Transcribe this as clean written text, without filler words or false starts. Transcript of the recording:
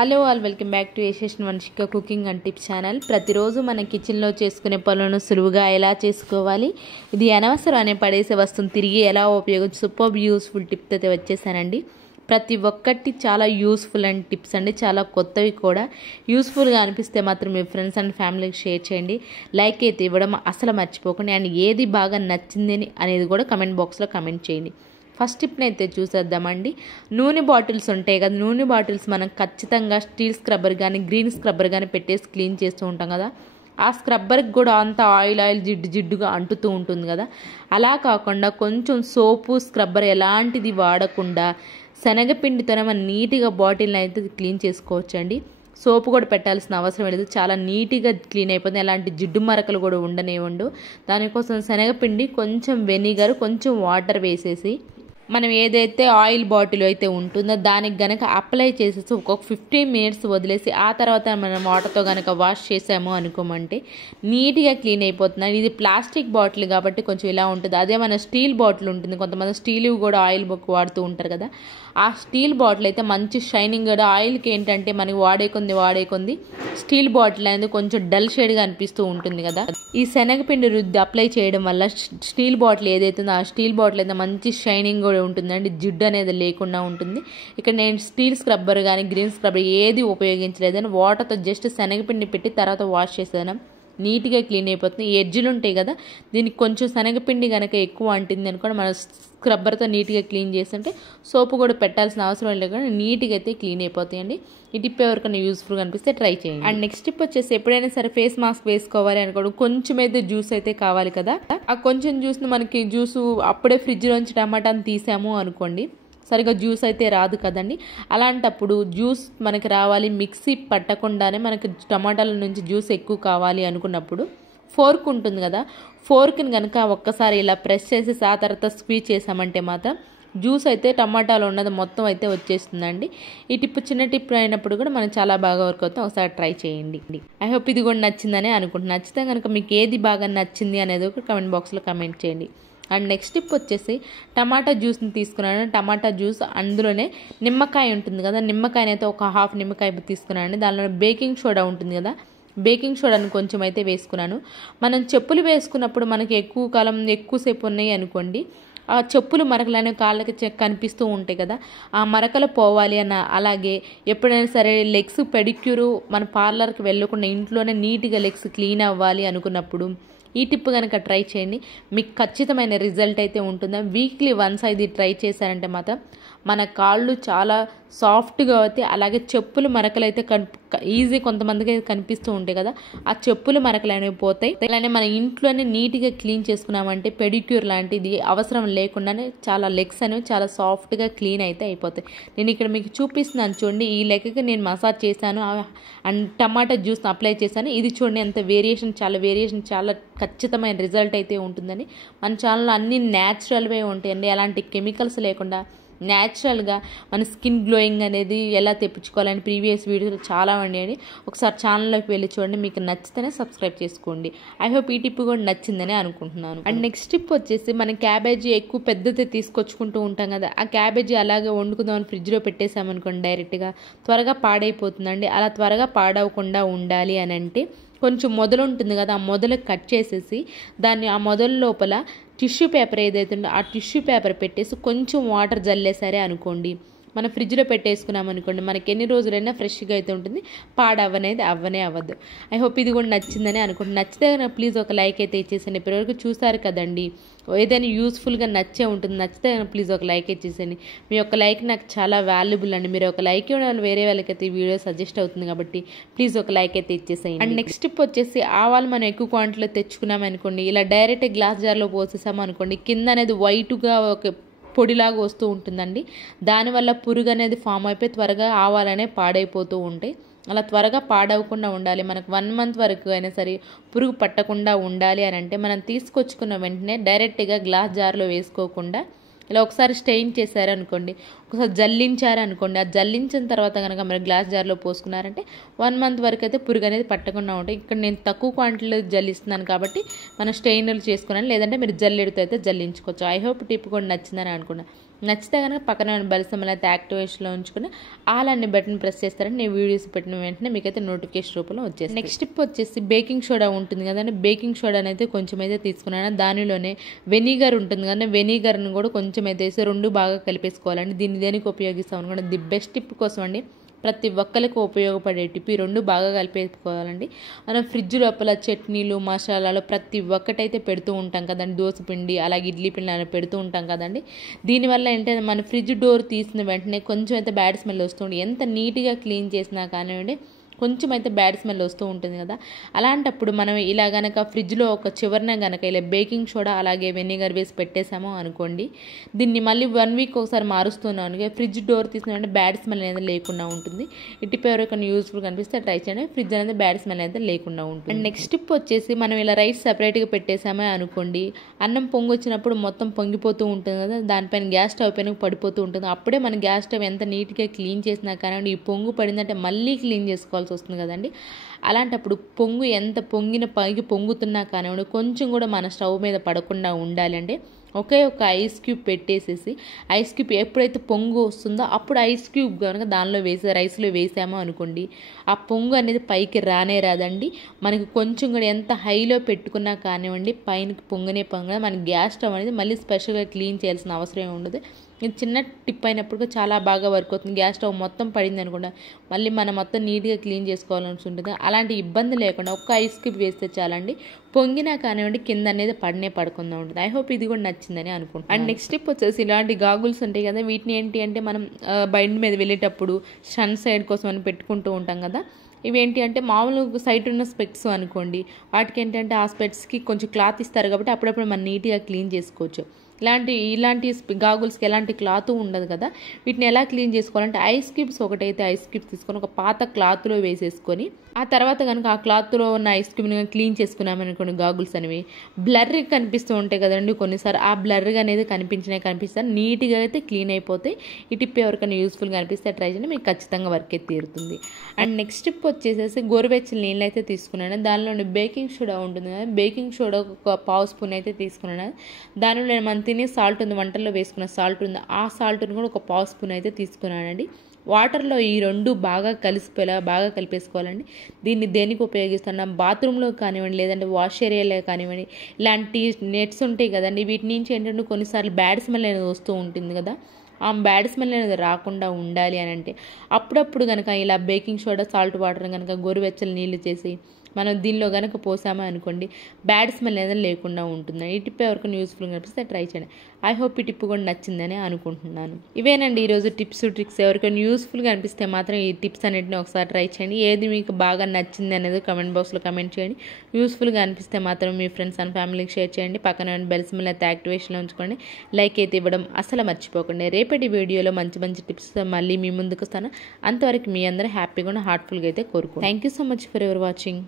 Hello all welcome back to Yashaswini Vamshika cooking and tips channel. ప్రతిరోజు మన కిచెన్లో చేసుకునే పనులను సులువుగా ఎలా చేసుకోవాలి, ఇది అనవసరం అనే పడేసే వస్తువును తిరిగి ఎలా ఉపయోగించి సూపర్ యూస్ఫుల్ టిప్స్ అయితే వచ్చేసానండి. ప్రతి ఒక్కటి చాలా యూస్ఫుల్ అండ్ టిప్స్ అండి, చాలా కొత్తవి కూడా. యూస్ఫుల్గా అనిపిస్తే మాత్రం మీ ఫ్రెండ్స్ అండ్ ఫ్యామిలీకి షేర్ చేయండి. లైక్ అయితే ఇవ్వడం అసలు మర్చిపోకండి. అండ్ ఏది బాగా నచ్చింది అనేది కూడా కమెంట్ బాక్స్లో కమెంట్ చేయండి. ఫస్ట్ టిప్ని అయితే చూసేద్దామండి. నూనె బాటిల్స్ ఉంటాయి కదా, నూనె బాటిల్స్ మనం ఖచ్చితంగా స్టీల్ స్క్రబ్బర్ కానీ గ్రీన్ స్క్రబ్బర్ కానీ పెట్టేసి క్లీన్ చేస్తూ ఉంటాం కదా. ఆ స్క్రబ్బర్కి కూడా అంత ఆయిల్ జిడ్డుగా అంటుతూ ఉంటుంది కదా. అలా కాకుండా కొంచెం సోపు స్క్రబ్బర్ ఎలాంటిది వాడకుండా శనగపిండితోనే మనం నీట్గా బాటిల్ని అయితే క్లీన్ చేసుకోవచ్చండి. సోపు కూడా పెట్టాల్సిన అవసరం లేదు, చాలా నీట్గా క్లీన్ అయిపోతుంది. ఎలాంటి జిడ్డు మరకలు కూడా ఉండనివ్వండు. దానికోసం శనగపిండి, కొంచెం వెనిగర్, కొంచెం వాటర్ వేసేసి మనం ఏదైతే ఆయిల్ బాటిల్ అయితే ఉంటుందో దానికి గనక అప్లై చేసేసి ఒక 15 మినిట్స్ వదిలేసి ఆ తర్వాత మనం వాటర్తో కనుక వాష్ చేసాము అనుకోమంటే నీట్గా క్లీన్ అయిపోతుంది. ఇది ప్లాస్టిక్ బాటిల్ కాబట్టి కొంచెం ఇలా ఉంటుంది. అదే మన స్టీల్ బాటిల్ ఉంటుంది, కొంతమంది స్టీల్ కూడా ఆయిల్ వాడుతూ ఉంటారు కదా. ఆ స్టీల్ బాటిల్ అయితే మంచి షైనింగ్ కూడా. ఆయిల్కి ఏంటంటే మనకి వాడే కొంది స్టీల్ బాటిల్ అనేది కొంచెం డల్ షేడ్గా అనిపిస్తూ ఉంటుంది కదా. ఈ శనగపిండి రుద్ది అప్లై చేయడం వల్ల స్టీల్ బాటిల్ ఏదైతుందో ఆ స్టీల్ బాటిల్ అయితే మంచి షైనింగ్ కూడా ఉంటుందండి, జిడ్డు అనేది లేకుండా ఉంటుంది. ఇక్కడ నేను స్టీల్ స్క్రబ్బర్ కానీ గ్రీన్ స్క్రబ్బర్ ఏది ఉపయోగించలేదని వాటర్తో జస్ట్ శనగపిండి పెట్టి తర్వాత వాష్ చేసాను. నీట్గా క్లీన్ అయిపోతుంది. ఈ ఎడ్జ్లు ఉంటాయి కదా, దీనికి కొంచెం శనగపిండి కనుక ఎక్కువ అంటుంది అనుకోండి, మన స్క్రబ్బర్తో నీట్గా క్లీన్ చేస్తుంటే సోపు కూడా పెట్టాల్సిన అవసరం లేదు కానీ నీట్గా అయితే క్లీన్ అయిపోతాయండి. ఈ టిప్ ఎవరికైనా యూస్ఫుల్గా అనిపిస్తే ట్రై చేయండి. అండ్ నెక్స్ట్ టిప్ వచ్చేసి, ఎప్పుడైనా సరే ఫేస్ మాస్క్ వేసుకోవాలి అనుకోండి, కొంచెం అయితే జ్యూస్ అయితే కావాలి కదా. ఆ కొంచెం జ్యూస్ని మనకి జ్యూస్ అప్పుడే ఫ్రిడ్జ్లోంచి టమాటాని తీసాము అనుకోండి, సరిగా జ్యూస్ అయితే రాదు కదండి. అలాంటప్పుడు జ్యూస్ మనకి రావాలి, మిక్సీ పట్టకుండానే మనకి టమాటాల నుంచి జ్యూస్ ఎక్కువ కావాలి అనుకున్నప్పుడు ఫోర్క్ ఉంటుంది కదా, ఫోర్క్ని కనుక ఒక్కసారి ఇలా ప్రెస్ చేసి ఆ తర్వాత స్క్వీజ్ చేసామంటే మాత్రం జ్యూస్ అయితే టమాటాలో ఉన్నది మొత్తం అయితే వచ్చేస్తుందండి. ఈ టిప్ చిన్న టిప్ అయినప్పుడు కూడా మనం చాలా బాగా వర్క్ అవుతాం. ఒకసారి ట్రై చేయండి. ఐ హోప్ ఇది కూడా నచ్చిందని అనుకుంటున్నాను. నచ్చితే కనుక మీకు ఏది బాగా నచ్చింది అనేది ఒక కమెంట్ బాక్స్లో కమెంట్ చేయండి. అండ్ నెక్స్ట్ టిప్ వచ్చేసి, టమాటా జ్యూస్ని తీసుకున్నాను. టమాటా జ్యూస్ అందులోనే నిమ్మకాయ ఉంటుంది కదా, నిమ్మకాయని అయితే ఒక హాఫ్ నిమ్మకాయ తీసుకున్నాను. దానిలో బేకింగ్ సోడా ఉంటుంది కదా, బేకింగ్ సోడాను కొంచెం అయితే వేసుకున్నాను. మనం చెప్పులు వేసుకున్నప్పుడు మనకి ఎక్కువసేపు ఉన్నాయి అనుకోండి, ఆ చెప్పులు మరకలు అనేవి కాళ్ళకి కనిపిస్తూ ఉంటాయి కదా, ఆ మరకలు పోవాలి అన్న. అలాగే ఎప్పుడైనా సరే లెగ్స్ పెడిక్యూరు మన పార్లర్కి వెళ్ళకుండా ఇంట్లోనే నీట్గా లెగ్స్ క్లీన్ అవ్వాలి అనుకున్నప్పుడు ఈ టిప్ కనుక ట్రై చేయండి, మీకు ఖచ్చితమైన రిజల్ట్ అయితే ఉంటుందా. వీక్లీ వన్స్ ఇది ట్రై చేశారంటే మాత్రం మన కాళ్ళు చాలా సాఫ్ట్గా అవుతాయి. అలాగే చెప్పులు మరకలు అయితే ఈజీ కొంతమందికి కనిపిస్తూ ఉంటాయి కదా, ఆ చెప్పులు మరకలు అనేవి పోతాయి. అలానే మన ఇంట్లోనే నీట్గా క్లీన్ చేసుకున్నామంటే పెడిక్యూర్ లాంటిది అవసరం లేకుండానే చాలా లెగ్స్ అనేవి చాలా సాఫ్ట్గా క్లీన్ అయితే అయిపోతాయి. నేను ఇక్కడ మీకు చూపిస్తున్నాను చూడండి, ఈ లెగ్కి నేను మసాజ్ చేశాను అండ్ టమాటా జ్యూస్ అప్లై చేశాను. ఇది చూడండి ఎంత వేరియేషన్, చాలా ఖచ్చితమైన రిజల్ట్ అయితే ఉంటుందని. మన ఛానల్లో అన్ని న్యాచురల్వే ఉంటాయండి, ఎలాంటి కెమికల్స్ లేకుండా న్యాచురల్గా మన స్కిన్ గ్లోయింగ్ అనేది ఎలా తెప్పించుకోవాలని ప్రీవియస్ వీడియోలు చాలా ఉన్నాయని ఒకసారి ఛానల్లోకి వెళ్ళి చూడండి. మీకు నచ్చితేనే సబ్స్క్రైబ్ చేసుకోండి. ఐ హోప్ ఈ టిప్ కూడా నచ్చిందని అనుకుంటున్నాను. అండ్ నెక్స్ట్ టిప్ వచ్చేసి, మన క్యాబేజీ ఎక్కువ పెద్దది తీసుకొచ్చుకుంటూ ఉంటాం కదా, ఆ క్యాబేజీ అలాగే వండుకుందామని ఫ్రిడ్జ్లో పెట్టేసామనుకోండి డైరెక్ట్గా త్వరగా పాడైపోతుందండి. అలా త్వరగా పాడవకుండా ఉండాలి అని అంటే కొంచెం మొదలు ఉంటుంది కదా, ఆ మొదలు కట్ చేసేసి దాన్ని ఆ మొదలు లోపల టిష్యూ పేపర్ ఏదైతే ఉందో ఆ టిష్యూ పేపర్ పెట్టేసి కొంచెం వాటర్ జల్లేసరే అనుకోండి, మనం ఫ్రిడ్జ్లో పెట్టేసుకున్నాం అనుకోండి, మనకి ఎన్ని రోజులైనా ఫ్రెష్గా అయితే ఉంటుంది, అవ్వనే అవ్వదు. ఐ హోప్ ఇది కూడా నచ్చిందని అనుకుంటున్నాను. నచ్చితే కనుక ప్లీజ్ ఒక లైక్ అయితే ఇచ్చేసండి. ఇప్పటివరకు చూసారు కదండి, ఏదైనా యూస్ఫుల్గా నచ్చే ఉంటుంది. నచ్చితే కనుక ప్లీజ్ ఒక లైక్ ఇచ్చేసండి. మీ యొక్క లైక్ నాకు చాలా వాల్యుబుల్ అండి. మీరు ఒక లైక్ ఇవ్వడం వల్ల వేరే వాళ్ళకైతే ఈ వీడియో సజెస్ట్ అవుతుంది కాబట్టి ప్లీజ్ ఒక లైక్ అయితే ఇచ్చేసేయండి. అండ్ నెక్స్ట్ టిప్ వచ్చేసి, ఆవాలు మనం ఎక్కువ క్వాంటిటీలో తెచ్చుకున్నాం అనుకోండి, ఇలా డైరెక్ట్ గ్లాస్ జార్లో పోసేసాము అనుకోండి, కింద అనేది వైట్గా ఒక పొడిలాగా వస్తూ ఉంటుందండి. దానివల్ల పురుగు అనేది ఫామ్ అయిపోయి త్వరగా ఆవాలనే పాడైపోతూ ఉంటాయి. అలా త్వరగా పాడవకుండా ఉండాలి, మనకు 1 మంత్ వరకు అయినా సరే పురుగు పట్టకుండా ఉండాలి అని అంటే మనం తీసుకొచ్చుకున్న వెంటనే డైరెక్ట్గా గ్లాస్ జార్లో వేసుకోకుండా ఇలా ఒకసారి స్టెయిన్ చేశారనుకోండి, ఒకసారి జల్లించారనుకోండి, ఆ జల్లించిన తర్వాత కనుక మీరు గ్లాస్ జార్లో పోసుకున్నారంటే 1 మంత్ వరకు అయితే పురుగు అనేది పట్టకుండా ఉంటాయి. ఇక్కడ నేను తక్కువ క్వాంటిటీలో జల్లిస్తున్నాను కాబట్టి మనం స్టెయిన్లు చేసుకున్నాను, లేదంటే మీరు జల్లెడితో అయితే జల్లించుకోవచ్చు. ఐ హోప్ టిప్ కూడా నచ్చిందని అనుకున్నాను. నచ్చితే కనుక పక్కన బెల్ సింబల్ అయితే యాక్టివేషన్లో ఉంచుకుని ఆల్ అనే బటన్ ప్రెస్ చేస్తారని నేను వీడియోస్ పెట్టిన వెంటనే మీకైతే నోటిఫికేషన్ రూపంలో వచ్చేసి నెక్స్ట్ టిప్ వచ్చేసి బేకింగ్ సోడా ఉంటుంది కదండి. బేకింగ్ సోడాని అయితే కొంచెం అయితే తీసుకున్నాను. దానిలోనే వెనిగర్ ఉంటుంది కదండి. వెనిగర్ని కూడా కొంచెం అయితే వేసి రెండు బాగా కలిపేసుకోవాలండి. దీన్ని దేనికి ఉపయోగిస్తాం అనుకోండి, ది బెస్ట్ టిప్ కోసం అండి. ప్రతి ఒక్కరికి ఉపయోగపడే టిప్. ఈ రెండు బాగా కలిపేసుకోవాలండి. మనం ఫ్రిడ్జ్ లోపల చట్నీలు మసాలాలు ప్రతి ఒక్కటైతే పెడుతూ ఉంటాం కదండి. దోశ పిండి అలాగే ఇడ్లీ పిండి అలా పెడుతూ ఉంటాం కదండి. దీనివల్ల ఏంటంటే మన ఫ్రిడ్జ్ డోర్ తీసిన వెంటనే కొంచెం అయితే బ్యాడ్ స్మెల్ వస్తుంది. ఎంత నీట్గా క్లీన్ చేసినా కానివ్వండి కొంచెం అయితే బ్యాడ్ స్మెల్ వస్తూ ఉంటుంది కదా. అలాంటప్పుడు మనం ఇలా గనక ఫ్రిడ్జ్లో ఒక చివరన గనక ఇలా బేకింగ్ సోడా అలాగే వెనిగర్ వేసి పెట్టేసామో అనుకోండి, దీన్ని మళ్ళీ 1 వీక్ ఒకసారి మారుస్తున్నాను. ఫ్రిడ్జ్ డోర్ తీసినంటే బ్యాడ్ స్మెల్ అనేది లేకుండా ఉంటుంది. ఈ టిప్ ఎవరికైనా యూస్ఫుల్ కనిపిస్తే ట్రై చేయండి. ఫ్రిడ్జ్ అనేది బ్యాడ్ స్మెల్ అయితే లేకుండా ఉంటుంది. అండ్ నెక్స్ట్ టిప్ వచ్చేసి మనం ఇలా రైస్ సపరేట్గా పెట్టేసామే అనుకోండి, అన్నం పొంగి వచ్చినప్పుడు మొత్తం పొంగిపోతూ ఉంటుంది కదా, దానిపైన గ్యాస్ స్టవ్ పైన పడిపోతూ ఉంటుంది. అప్పుడే మన గ్యాస్ స్టవ్ ఎంత నీట్గా క్లీన్ చేసినా కానీ ఈ పొంగు పడిందంటే మళ్ళీ క్లీన్ చేసుకోవాలి వస్తుంది కదండి. అలాంటప్పుడు పొంగు ఎంత పొంగిన పైకి పొంగుతున్నా కానివ్వండి కొంచెం కూడా మన స్టవ్ మీద పడకుండా ఉండాలి అంటే ఒకే ఒక ఐస్ క్యూబ్ పెట్టేసేసి ఐస్ క్యూబ్ ఎప్పుడైతే పొంగు వస్తుందో అప్పుడు ఐస్ క్యూబ్ కనుక దానిలో రైస్లో వేసామో అనుకోండి, ఆ పొంగు అనేది పైకి రానే రాదండి. మనకి కొంచెం కూడా ఎంత హైలో పెట్టుకున్నా కానివ్వండి పైనకి పొంగనే మన గ్యాస్ స్టవ్ అనేది మళ్ళీ స్పెషల్గా క్లీన్ చేయాల్సిన అవసరం ఉండదు. ఇది చిన్న టిప్ అయినప్పుడు చాలా బాగా వర్క్ అవుతుంది. గ్యాస్ స్టవ్ మొత్తం పడింది అనుకుంటా మళ్ళీ మనం మొత్తం నీట్గా క్లీన్ చేసుకోవాల్సి ఉంటుంది. అలాంటి ఇబ్బంది లేకుండా ఒక్క ఐస్ క్యూబ్ వేస్తే చాలండి, పొంగినా కానివ్వండి కింద అనేది పడకుండా ఉంటుంది. ఐ హోప్ ఇది కూడా నచ్చిందని అనుకుంటున్నాను. అండ్ నెక్స్ట్ టిప్ వచ్చేసి ఇలాంటి గాగుల్స్ ఉంటాయి కదా, వీటిని ఏంటి అంటే మనం బండి మీద వెళ్ళేటప్పుడు సన్ సైడ్ కోసం అని పెట్టుకుంటూ ఉంటాం కదా. ఇవేంటి అంటే మామూలు సైట్ ఉన్న స్పెక్స్ అనుకోండి, వాటికి ఏంటంటే ఆ స్పెక్స్కి కొంచెం క్లాత్ ఇస్తారు కాబట్టి అప్పుడప్పుడు మనం నీట్గా క్లీన్ చేసుకోవచ్చు. ఇలాంటి గాగుల్స్కి ఎలాంటి క్లాత్ ఉండదు కదా. వీటిని ఎలా క్లీన్ చేసుకోవాలంటే ఐస్ క్యూబ్స్ ఒకటైతే ఐస్ క్యూబ్స్ తీసుకొని ఒక పాత క్లాత్లో వేసేసుకొని ఆ తర్వాత కనుక ఆ క్లాత్లో ఉన్న ఐస్ క్యూబ్ని క్లీన్ చేసుకున్నామనుకోండి గాగుల్స్ అనేవి బ్లర్గా కనిపిస్తూ ఉంటాయి కదండి కొన్నిసార్లు. ఆ బ్లర్గా అనేది కనిపిస్తారు నీట్గా అయితే క్లీన్ అయిపోతాయి. ఈ టిప్ ఎవరికైనా యూస్ఫుల్గా అనిపిస్తే ట్రై చేయండి, మీకు ఖచ్చితంగా వర్క్ అయితే తీరుతుంది. అండ్ నెక్స్ట్ టిప్ వచ్చేసేసి గోరువెచ్చని నీళ్ళు అయితే తీసుకున్నాను. దానిలోని బేకింగ్ సోడా ఉంటుంది కదా, బేకింగ్ సోడా ఒక పావు స్పూన్ అయితే తీసుకున్నాను. దానిలో మనం తినే సాల్ట్ ఉంది, వంటల్లో వేసుకున్న సాల్ట్ ఉంది, ఆ సాల్ట్ని కూడా ఒక పావు స్పూన్ అయితే తీసుకున్నానండి. వాటర్లో ఈ రెండు బాగా కలిపేసుకోవాలండి. దీన్ని దేనికి ఉపయోగిస్తున్నాం, బాత్రూంలో కానివ్వండి లేదంటే వాష్ ఏరియాలో కానివ్వండి, ఇలాంటి నెట్స్ ఉంటాయి కదండి, వీటి నుంచి ఏంటంటే కొన్నిసార్లు బ్యాడ్ స్మెల్ అనేది వస్తూ ఉంటుంది కదా. ఆ బ్యాడ్ స్మెల్ అనేది రాకుండా ఉండాలి అని అంటే అప్పుడప్పుడు కనుక ఇలా బేకింగ్ సోడా సాల్ట్ వాటర్ కనుక గోరువెచ్చని నీళ్ళు చేసి మనం దీనిలో కనుక పోసామో అనుకోండి బ్యాడ్ స్మెల్ అనేది లేకుండా ఉంటుంది. ఈ టిప్ ఎవరికైనా యూస్ఫుల్గా అనిపిస్తే ట్రై చేయండి. ఐ హోప్ ఈ టిప్ కూడా నచ్చిందని అనుకుంటున్నాను. ఇవేనండి ఈరోజు టిప్స్ ట్రిక్స్. ఎవరికైనా యూస్ఫుల్గా అనిపిస్తే మాత్రం ఈ టిప్స్ అన్నింటినీ ఒకసారి ట్రై చేయండి. ఏది మీకు బాగా నచ్చింది అనేది కమెంట్ బాక్స్లో కమెంట్ చేయండి. యూస్ఫుల్గా అనిపిస్తే మాత్రం మీ ఫ్రెండ్స్ అండ్ ఫ్యామిలీకి షేర్ చేయండి. పక్కన బెల్ సింబల్ అయితే యాక్టివేషన్లో ఉంచుకోండి. లైక్ అయితే ఇవ్వడం అసలు మర్చిపోకండి. రేపటి వీడియోలో మంచి మంచి టిప్స్ మళ్ళీ మీ ముందుకు వస్తాను. అంతవరకు మీ అందరూ హ్యాపీగా హార్ట్ఫుల్గా అయితే కోరుకోండి. Thank you so much for your watching.